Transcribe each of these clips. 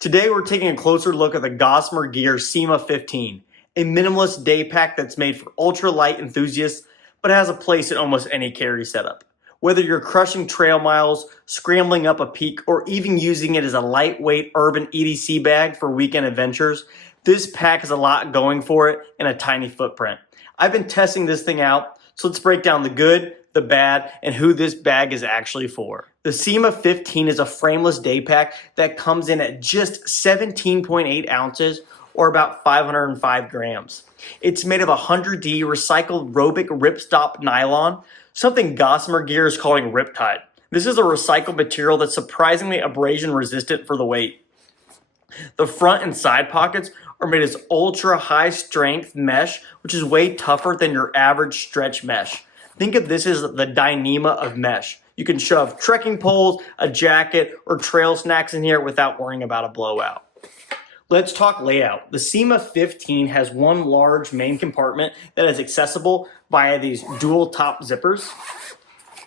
Today we're taking a closer look at the Gossamer Gear Cima 15, a minimalist day pack that's made for ultralight enthusiasts but has a place in almost any carry setup. Whether you're crushing trail miles, scrambling up a peak, or even using it as a lightweight urban EDC bag for weekend adventures, this pack has a lot going for it in a tiny footprint. I've been testing this thing out, so let's break down the good, the bad, and who this bag is actually for. The Cima 15 is a frameless day pack that comes in at just 17.8 ounces or about 505 grams. It's made of 100D recycled Robic ripstop nylon, something Gossamer Gear is calling Riptide. This is a recycled material that's surprisingly abrasion resistant for the weight. The front and side pockets are made as ultra high strength mesh, which is way tougher than your average stretch mesh. Think of this as the Dyneema of mesh. You can shove trekking poles, a jacket, or trail snacks in here without worrying about a blowout. Let's talk layout. The Cima 15 has one large main compartment that is accessible via these dual top zippers.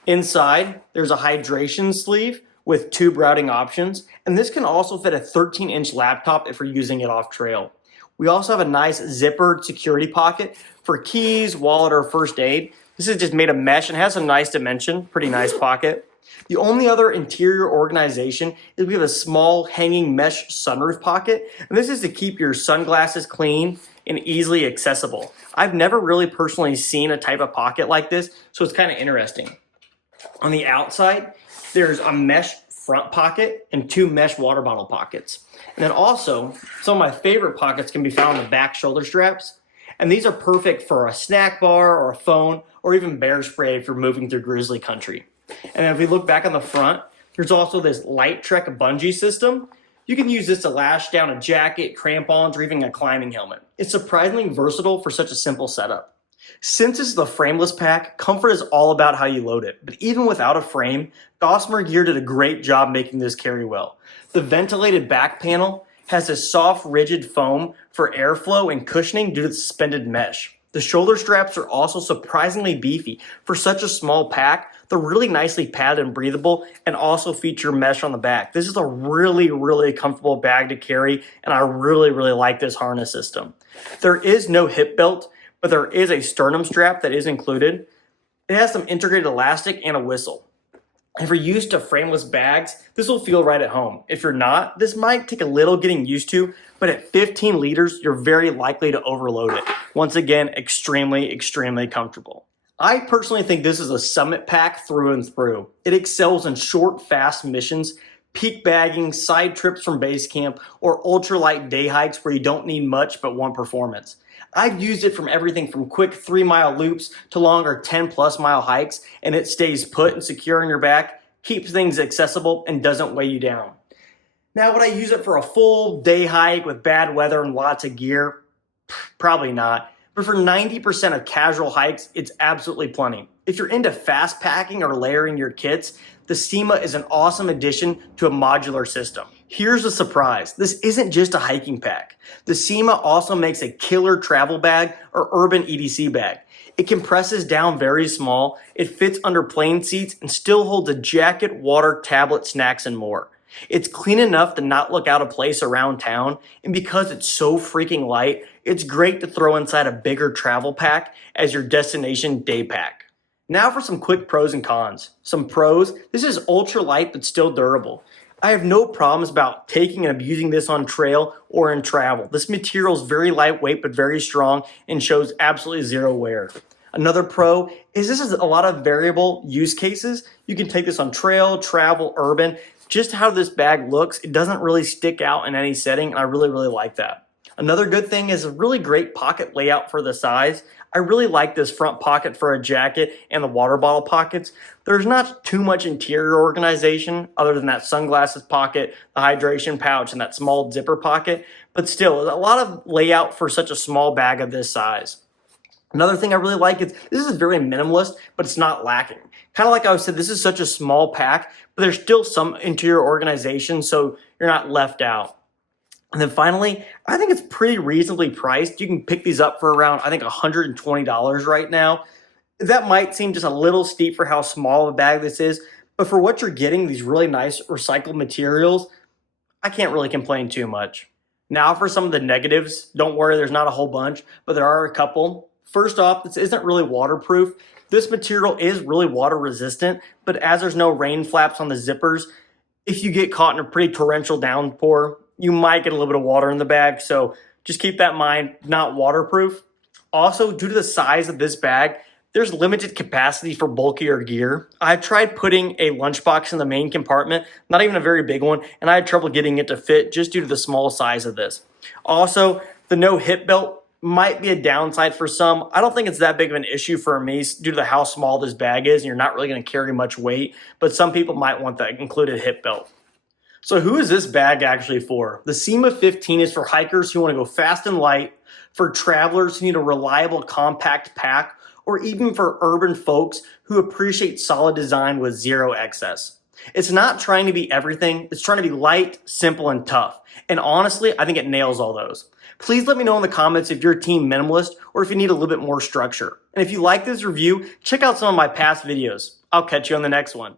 Inside, there's a hydration sleeve with tube routing options, and this can also fit a 13-inch laptop if you're using it off trail. We also have a nice zippered security pocket for keys, wallet, or first aid. This is just made of mesh and has a nice dimension, pretty nice pocket. The only other interior organization is we have a small hanging mesh sunroof pocket, and this is to keep your sunglasses clean and easily accessible. I've never really personally seen a type of pocket like this, so it's kind of interesting. On the outside, there's a mesh front pocket and two mesh water bottle pockets. And then also, some of my favorite pockets can be found on the back shoulder straps. And these are perfect for a snack bar or a phone or even bear spray if you're moving through grizzly country. And if we look back on the front, there's also this Light Trek bungee system. You can use this to lash down a jacket, crampons, or even a climbing helmet. It's surprisingly versatile for such a simple setup. Since this is the frameless pack, comfort is all about how you load it. But even without a frame, Gossamer Gear did a great job making this carry well. The ventilated back panel has a soft, rigid foam for airflow and cushioning due to the suspended mesh. The shoulder straps are also surprisingly beefy. For such a small pack, they're really nicely padded and breathable and also feature mesh on the back. This is a really comfortable bag to carry, and I really like this harness system. There is no hip belt, but there is a sternum strap that is included. It has some integrated elastic and a whistle. If you're used to frameless bags, this will feel right at home. If you're not, this might take a little getting used to, but at 15 liters, you're very likely to overload it. Once again, extremely comfortable. I personally think this is a summit pack through and through. It excels in short, fast missions, peak bagging, side trips from base camp, or ultralight day hikes where you don't need much but want performance. I've used it from everything from quick 3-mile loops to longer 10+ mile hikes, and it stays put and secure on your back, keeps things accessible, and doesn't weigh you down. Now, would I use it for a full day hike with bad weather and lots of gear? Probably not. But for 90% of casual hikes, it's absolutely plenty. If you're into fast packing or layering your kits, the Cima is an awesome addition to a modular system. Here's the surprise. This isn't just a hiking pack. The Cima also makes a killer travel bag or urban EDC bag. It compresses down very small, it fits under plane seats, and still holds a jacket, water, tablet, snacks, and more. It's clean enough to not look out of place around town, and because it's so freaking light, it's great to throw inside a bigger travel pack as your destination day pack. Now for some quick pros and cons. Some pros, this is ultra light but still durable. I have no problems about taking and abusing this on trail or in travel. This material is very lightweight but very strong and shows absolutely zero wear. Another pro is this is a lot of variable use cases. You can take this on trail, travel, urban. Just how this bag looks, it doesn't really stick out in any setting, and I really like that. Another good thing is a really great pocket layout for the size. I really like this front pocket for a jacket and the water bottle pockets. There's not too much interior organization other than that sunglasses pocket, the hydration pouch, and that small zipper pocket, but still a lot of layout for such a small bag of this size. Another thing I really like is this is very minimalist, but it's not lacking. Kind of like I said, this is such a small pack, but there's still some interior organization, so you're not left out. And then finally, I think it's pretty reasonably priced. You can pick these up for around, I think, $120 right now. That might seem just a little steep for how small of a bag this is, but for what you're getting, these really nice recycled materials, I can't really complain too much. Now for some of the negatives. Don't worry, there's not a whole bunch, but there are a couple. First off, this isn't really waterproof. This material is really water resistant, but as there's no rain flaps on the zippers, if you get caught in a pretty torrential downpour, you might get a little bit of water in the bag. So just keep that in mind, not waterproof. Also, due to the size of this bag, there's limited capacity for bulkier gear. I tried putting a lunchbox in the main compartment, not even a very big one, and I had trouble getting it to fit just due to the small size of this. Also, the no hip belt might be a downside for some. I don't think it's that big of an issue for me due to how small this bag is and you're not really going to carry much weight, but some people might want that included hip belt. So who is this bag actually for? The Cima 15 is for hikers who want to go fast and light, for travelers who need a reliable compact pack, or even for urban folks who appreciate solid design with zero excess. It's not trying to be everything, it's trying to be light, simple, and tough. And honestly, I think it nails all those. Please let me know in the comments if you're a team minimalist or if you need a little bit more structure. And if you like this review, check out some of my past videos. I'll catch you on the next one.